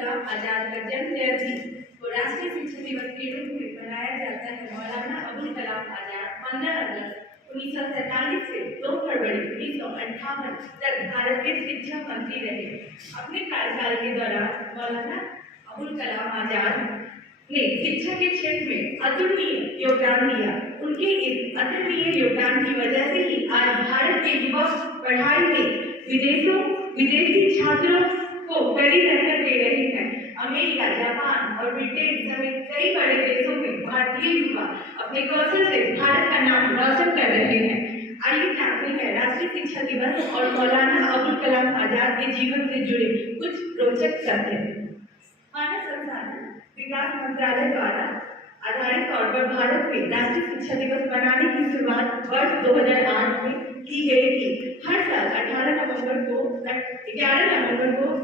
कलाम आजाद का जन्म जयंती को राष्ट्रीय शिक्षक दिवस के रूप में मनाया जाता है। मौलाना अबुल कलाम आजाद 15 अगस्त 1947 से 2 फरवरी 1958 तक भारत के शिक्षा मंत्री रहे। अपने कार्यकाल के दौरान मौलाना अबुल कलाम आजाद ने शिक्षा के क्षेत्र में अतुलनीय योगदान दिया। उनके इस अतुलनीय योगदान की वजह से ही आज भारत के युवा पढ़ाई में विदेशी छात्रों को कड़ी टक्कर दे रहे हैं। अमेरिका, जापान और ब्रिटेन समेत कई बड़े देशों में भारतीय युवा अपने कौशल से भारत का नाम रोशन कर रहे हैं। आइए जानते हैं राष्ट्रीय शिक्षा दिवस और मौलाना अबुल कलाम आजाद के जीवन से जुड़े कुछ रोचक तथ्य। मानव संसाधन विकास मंत्रालय द्वारा आधारित तौर पर भारत में राष्ट्रीय शिक्षा दिवस मनाने की शुरुआत वर्ष 2008 में की गई थी। हर साल 11 नवंबर को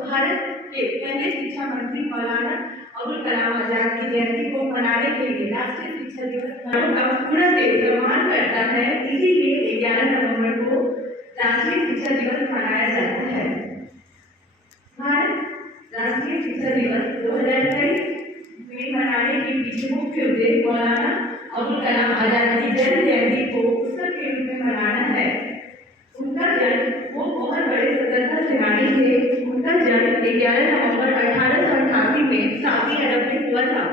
भारत के पहले शिक्षा मंत्री मौलाना अबुल कलाम आजाद की जयंती को मनाने के लिए राष्ट्रीय शिक्षा दिवस का पूरा देश सम्मान करता है। इसीलिए 11 नवंबर को राष्ट्रीय शिक्षा दिवस मनाया जाता है। भारत राष्ट्रीय शिक्षा दिवस 2023 में मनाने के पीछे मुख्य उद्देश्य मौलाना अबुल कलाम आजाद की जन्म जयंती को उत्सव के रूप में मनाना है। उनका जन्म वो बहुत बड़े स्वतंत्रता सेनानी थे। उनका जन्म 11 नवंबर 1888 में सऊदी अरब में हुआ था।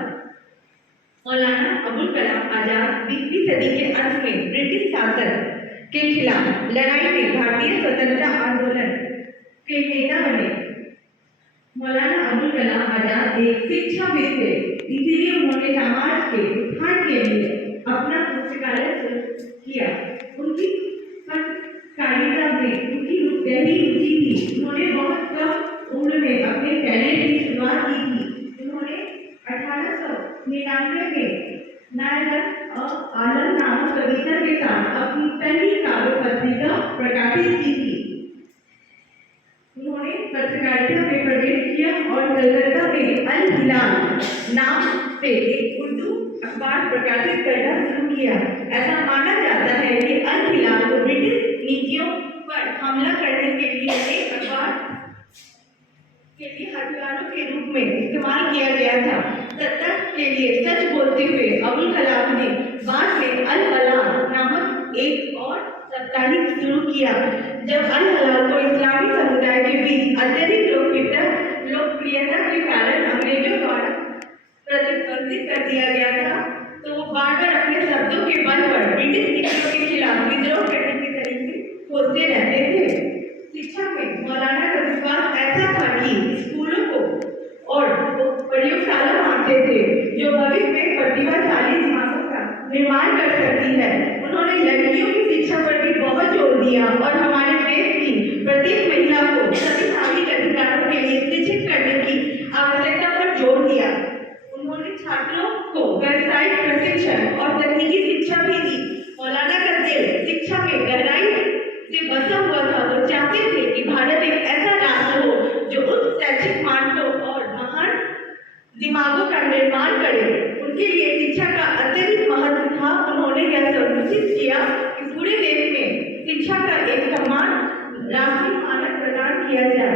मौलाना अबुल कलाम आजाद 20वीं सदी के अंत में ब्रिटिश शासन के खिलाफ लड़ाई में भारतीय स्वतंत्रता आंदोलन के नेता बने। मौलाना अबुल कलाम आजाद एक शिक्षाविद थे, इसीलिए उन्होंने समाज के उत्थान के लिए अपना पुस्तकालय शुरू किया। उनकी पत्रकारिता में उनकी गहरी रुचि थी। उन्होंने बहुत कम उम्र में अपने कैरियर की शुरुआत की थी। उन्होंने 1899 में नायरत आलम नामक कविता के साथ अपनी पहली काव्य पत्रिका प्रकाशित की थी। उन्होंने पत्रकारिता में प्रवेश किया और कलकत्ता में अल हिलाल नाम से एक उर्दू अखबार प्रकाशित करना शुरू किया। ऐसा माना जाता है कि अल हिलाल को ब्रिटिश नीतियों पर हमला करने के लिए एक अखबार के लिए हथियारों के रूप में इस्तेमाल किया गया था। सत्ता के लिए सच बोलते हुए अबुल कलाम ने बाद में अल हलाल नामक एक और साप्ताहिक शुरू किया। जब अल हलाल को इस्लामी समुदाय के बीच अत्यधिक लोकप्रियता के कारण अंग्रेजों द्वारा प्रतिबंधित कर दिया गया था, तो वो बार बार अपने शब्दों के बल पर ब्रिटिश नीतियों के खिलाफ विद्रोह करने के तरीके खोजते रहते थे। शिक्षा में मौलाना का विश्वास ऐसा था कि स्कूलों को और प्रयोगशाला मानते थे जो भविष्य में प्रतिभाशाली दिमागों का निर्माण कर सकती है। उन्होंने लड़कियों की शिक्षा पर भी बहुत जोर दिया और हमारे देश की प्रत्येक महिला को सभी नागरिक अधिकारों के लिए शिक्षित करने की आवश्यकता पर जोर दिया। उन्होंने छात्रों को व्यावसायिक प्रशिक्षण और तकनीकी शिक्षा भी दी। मौलाना का दिल शिक्षा में गहराई से बसा हुआ था। वो चाहते थे कि भारत एक ऐसा राष्ट्र हो जो उच्च शैक्षिक मानकों और महान दिमागों का निर्माण करे। उनके लिए शिक्षा का अत्यधिक महत्व था। उन्होंने यह सुनिश्चित किया कि पूरे देश में शिक्षा का एक समान राष्ट्रीय मानक प्रदान किया जाए।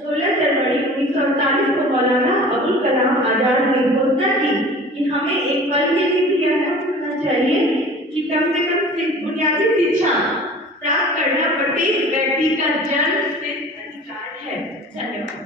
16 जनवरी 1948 को मौलाना अबुल कलाम आजाद ने घोषणा की कि हमें एक पल के लिए भी यह न भूलना चाहिए कि कम से कम बुनियादी शिक्षा प्राप्त करना प्रत्येक व्यक्ति का जन्मसिद्ध अधिकार है। धन्यवाद।